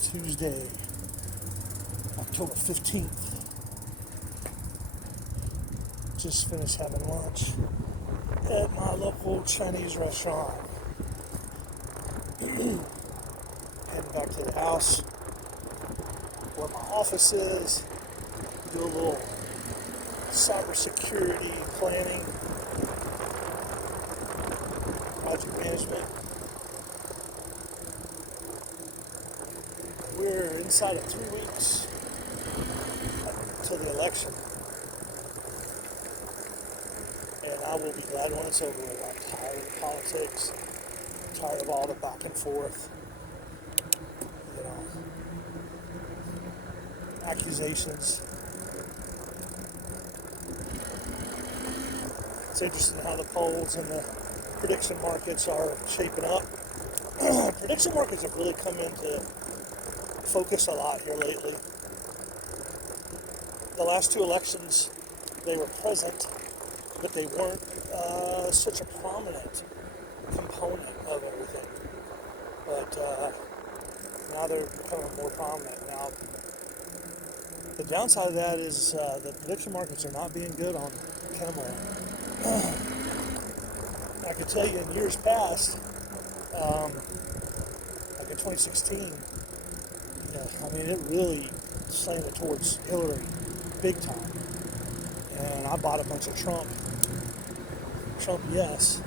Tuesday, October 15th. Just finished having lunch at my local Chinese restaurant. Heading back to the house where my office is, do a little cybersecurity planning, project management. We're inside of 3 weeks until the election, and I will be glad when it's over with. I'm tired of the politics, tired of all the back and forth, accusations. It's interesting how the polls and the prediction markets are shaping up. Prediction markets have really come into focus a lot here lately. The last two elections, they were present, but they weren't such a prominent component of everything. But now they're becoming more prominent. Now, the downside of that is the prediction markets are not being good on Kamala. I can tell you in years past, like in 2016, it really slanted towards Hillary big time. And I bought a bunch of Trump yes,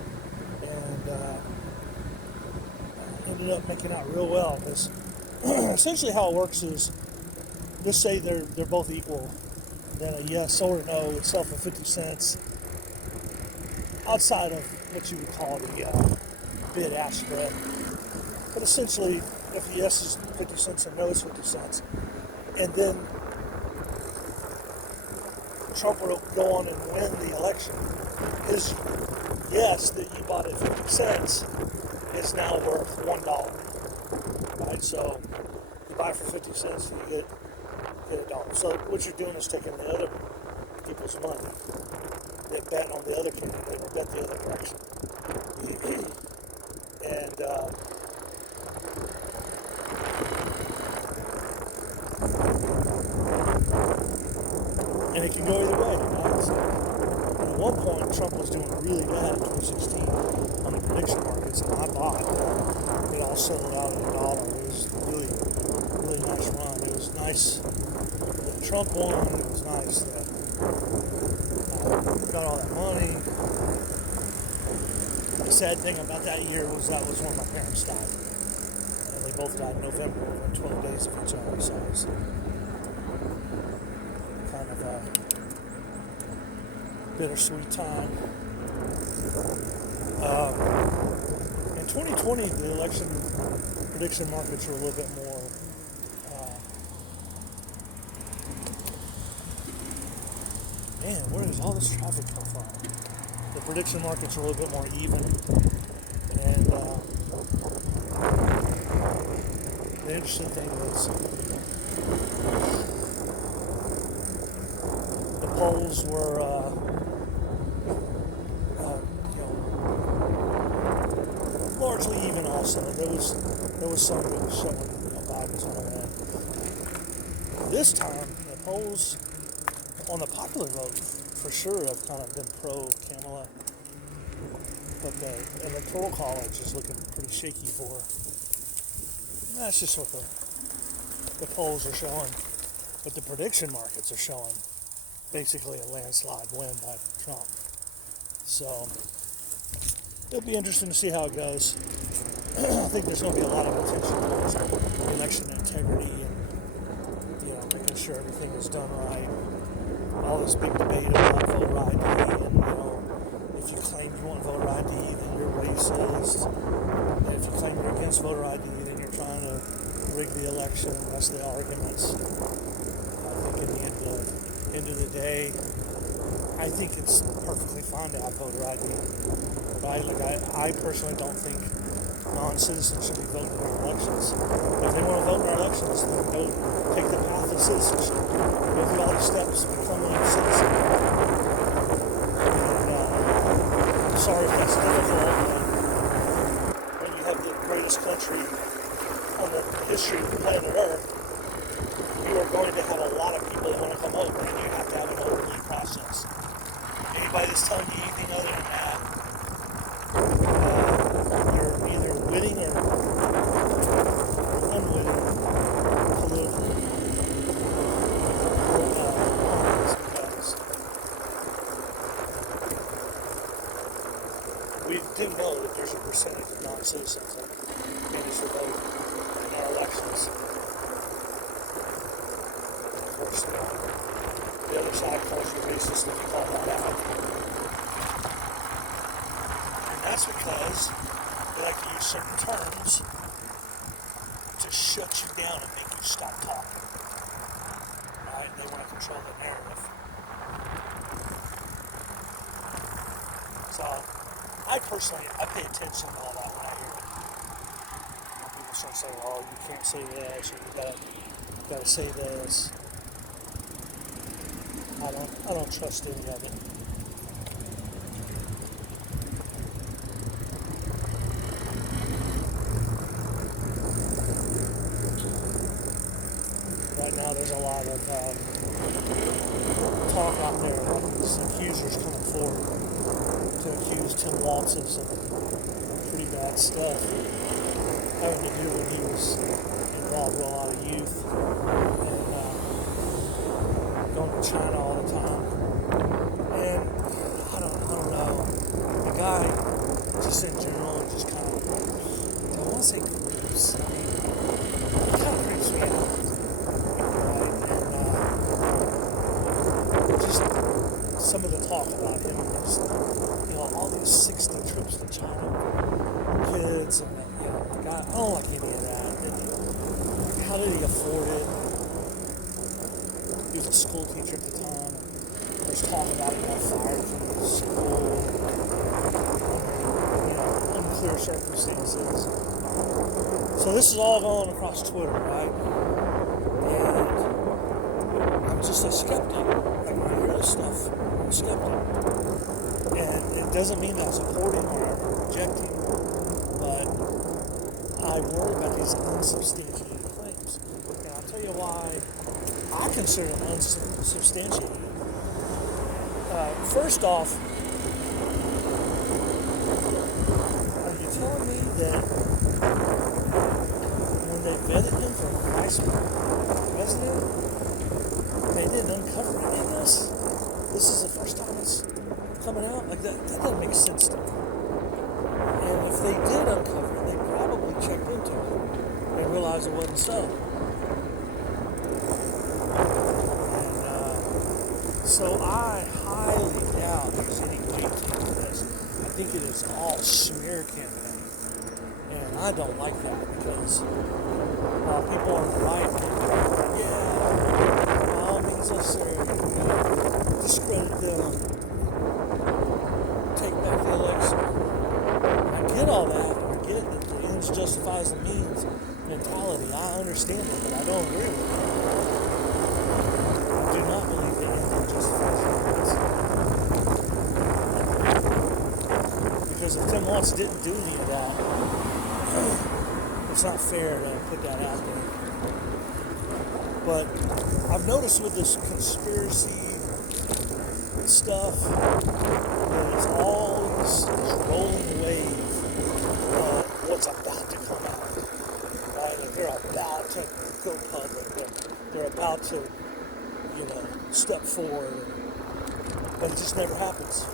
and ended up making out real well. Because essentially how it works is, just say they're both equal, then a yes or a no would sell for 50 cents outside of what you would call the bid-ask spread. But essentially, if the yes is 50 cents and no is 50 cents, and then Trump will go on and win the election, his yes that you bought at 50 cents is now worth $1. Right? So you buy for 50 cents and you get $1. So what you're doing is taking the other people's money that bet on the other candidate or bet the other direction. And it can go either way. Right? So, at one point, Trump was doing really bad in 2016 on the prediction markets, and I bought. It all settled out at $1. It was really, really nice run. It was nice that Trump won. It was nice that I got all that money. The sad thing about that year was that was when my parents died. And they both died in November, within 12 days of each other. So it was kind of a bittersweet time. In 2020, the election prediction markets were a little bit more where does all this traffic come from? The prediction markets are a little bit more even, and the interesting thing is the polls were largely even also. There was some that was showing Biden's going to win. This time, the polls on the popular vote for sure have kind of been pro-Kamala, but the Electoral College is looking pretty shaky for her. That's just what the polls are showing, but the prediction markets are showing basically a landslide win by Trump. So it'll be interesting to see how it goes. I think there's going to be a lot of attention towards election integrity and making sure everything is done right. All this big debate about voter ID, and if you claim you want voter ID, then you're racist. And if you claim you're against voter ID, then you're trying to rig the election. That's the arguments. I think at the end of the day, I think it's perfectly fine to have voter ID. Right? Like I personally don't think non-citizens should be voting in our elections. If they want to vote in our elections, then go take the path of citizenship. Go through all the steps of becoming a citizen. And, I'm sorry if that's difficult, but when you have the great history of planet Earth, you are going to have a lot of people that want to come over, and you have to have an orderly process. Anybody that's telling you anything other than that, you're either witting or unwitting political because we do know that there's a percentage of non-citizens that manage to vote in our elections. Of course, the other side calls you racist if you call that out. And that's because they like to use certain terms to shut you down and make you stop talking. Right? They want to control the narrative. So, I personally, I pay attention to all that when I hear it. People start saying, "Oh, you can't say this," or "You gotta say this." I don't trust any of it. Right now, there's a lot of talk out there about these accusers coming forward to accuse Tim Waltz of some pretty bad stuff having to do when he was involved with a lot of youth and going to China all the time. And I don't know. The guy, just in general, just kind of, I don't want to say creeps. I mean, it kind of creeps me out. Right? And just some of the talk about him, just, all these 60 trips to China, kids, and the guy, I don't like any of that. And how did he afford it? He was a school teacher at the time. There's talk about him got fired from the school. Unclear circumstances. So this is all going across Twitter, right? And I'm just a skeptic. Like when I hear this stuff, I'm a skeptic. And it doesn't mean that I'm supporting or rejecting, but I worry about these unsubstantiated claims. And I'll tell you why I consider them unsubstantiated. First off, are you telling me that when they vetted him for vice president, they didn't uncover any of this? This is the first time it's coming out? Like that doesn't make sense to me. And if they did uncover it, they probably checked into it and realized it wasn't so. So I highly doubt there's any weight to this. I think it is all smear campaign. And I don't like that because people on the right think, by all means necessary, discredit them, take back the election. I get all that. I get that the ends justifies the means mentality. I understand it, but I don't agree with it. I do not believe the ends justifies the means. Because if Tim Waltz didn't do any of that, it's not fair to put that out there. But I've noticed with this conspiracy stuff that it's all this rolling wave of what's about to come out. Right? Like they're about to go public. They're about to, step forward. But it just never happens.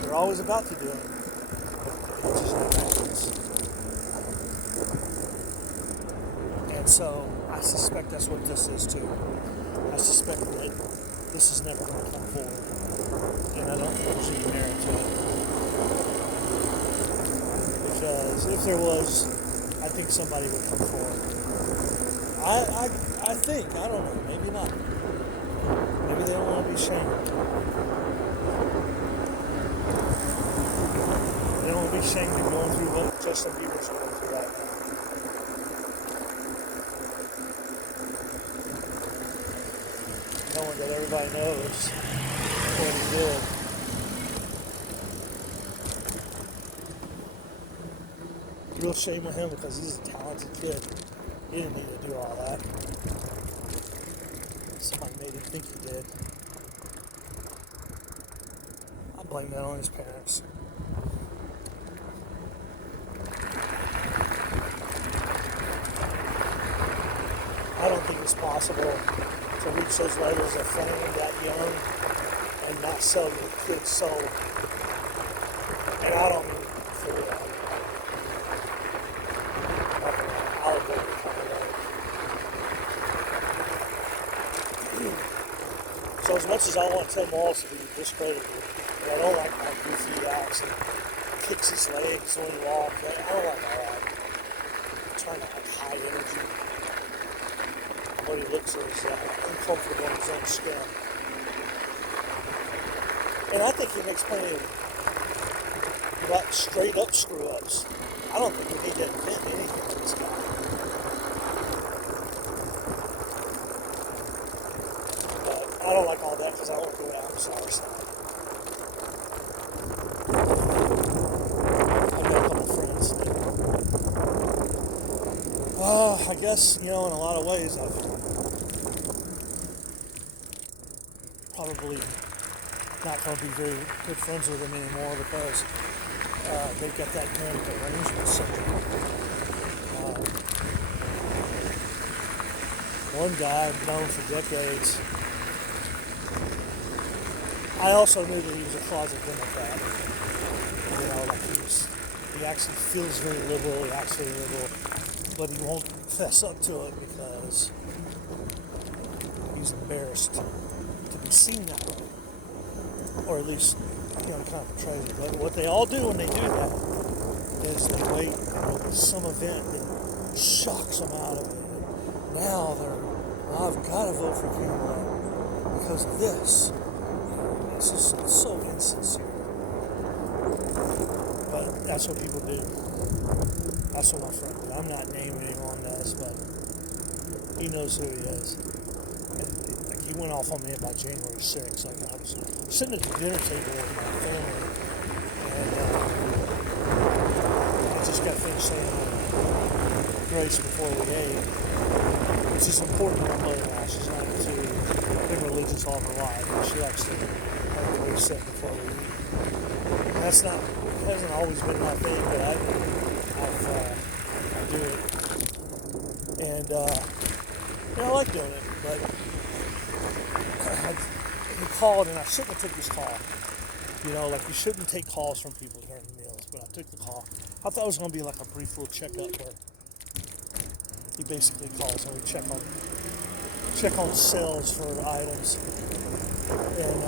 They're always about to do it. It just never happens. And so I suspect that's what this is too. I suspect that this is never going to come forward. And I don't think there's any merit to it. Because if there was, I think somebody would come forward. I think, I don't know, maybe not. Maybe they don't want to be shamed. They don't want to be shamed in going through what Justin Bieber's going through right now. Knowing that everybody knows what he did. real shame with him because he's a talented kid. He didn't need to do all that. Somebody made him think he did. I blame that on his parents. I don't think it's possible to reach those levels of fame that young and not sell your kid's soul. And I don't mean for our kind of way. So as much as I want Tim Walsh to be discredited, and I don't like how goofy he acts and kicks his legs when he walks, I don't like all that. I'm trying to like hide energy. What he looks is uncomfortable in his own skin. And I think he makes plenty of like straight up screw ups. I don't think we need to invent anything for this guy. But I don't like all that because I won't go out. I'm sorry. I've got a couple friends. I guess, in a lot of ways I've probably not going to be very good friends with them anymore because they've got that kind of arrangement syndrome. One guy I've known for decades, I also knew that he was a closet Democrat. He actually feels very liberal, he acts very liberal, but he won't fess up to it because he's embarrassed to be seen that way. Or at least, kind of portrays it. But what they all do when they do that is they wait for some event that shocks them out of it. Now I've got to vote for Cameron because of this. It's just so insincere. But that's what people do. That's what my friend did. I'm not naming anyone does, but he knows who he is. And he went off on me about January 6th. Like I was sitting at the dinner table with my family, and I just got finished saying grace before we ate, which is important to my mother-in-law. She's not been religious all her life, but she likes to have the grace said before we eat. And hasn't always been my thing, but I do it, and I like doing it, but. He called and I shouldn't have took his call. You shouldn't take calls from people during meals, but I took the call. I thought it was going to be like a brief little checkup where he basically calls and we check on sales for items. And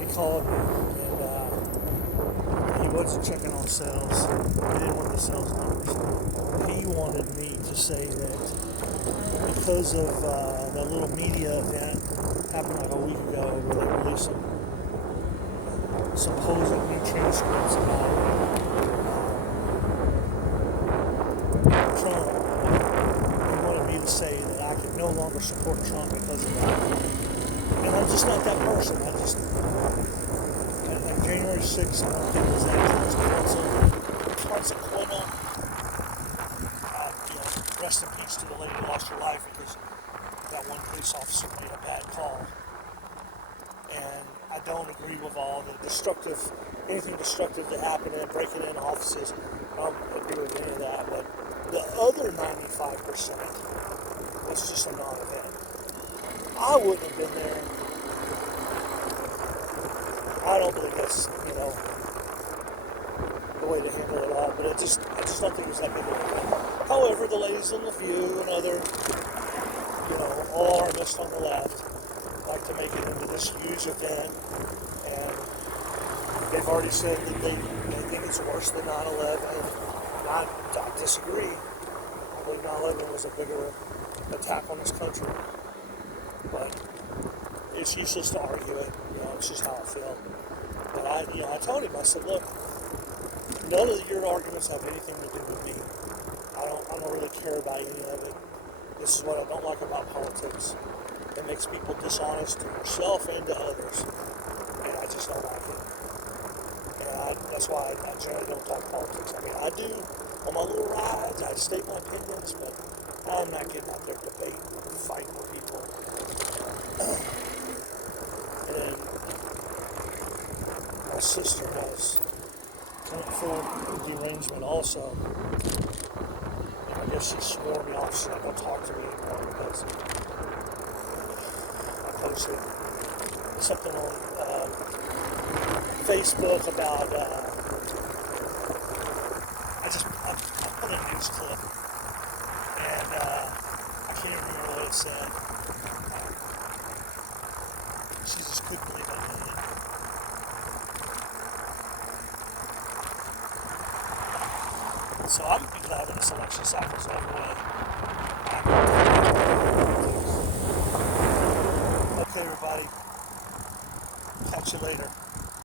he called and he wasn't checking on sales. He didn't want the sales numbers. He wanted me to say that because of that little media event happened like a week ago where they released some supposed new transcripts about Trump. He wanted me to say that I could no longer support Trump because of that. And I'm just not that person. Like January 6th, I don't think it was that consequential. Rest in peace to the lady who lost her life because that one police officer made a bad call. And I don't agree with all the anything destructive that happened and breaking into offices. I don't agree with any of that. But the other 95% was just a non-event. I wouldn't have been there. I don't believe that's, the way to handle it all. But I just don't think it was that big of a deal. However, the ladies on The View and other, alarmists on the left like to make it into this huge event, and they've already said that they think it's worse than 9/11. I disagree. I believe 9/11 was a bigger attack on this country, but it's useless to argue it. It's just how I feel. But I told him, I said, look, none of your arguments have anything to do with me. I don't really care about any of it. This is what I don't like about politics. It makes people dishonest to yourself and to others. And I just don't like it. And I That's why I generally don't talk politics. I mean, I do on my little rides. I state my opinions, but I'm not getting out there debating or fighting with people. And my sister has full derangement also. I guess she swore me off. She's not going to talk to me anymore because I posted something on Facebook about. I put a news clip, and I can't remember what it said. She just couldn't believe I did it. So I would be glad that this election cycle's over with. Okay, everybody. Catch you later.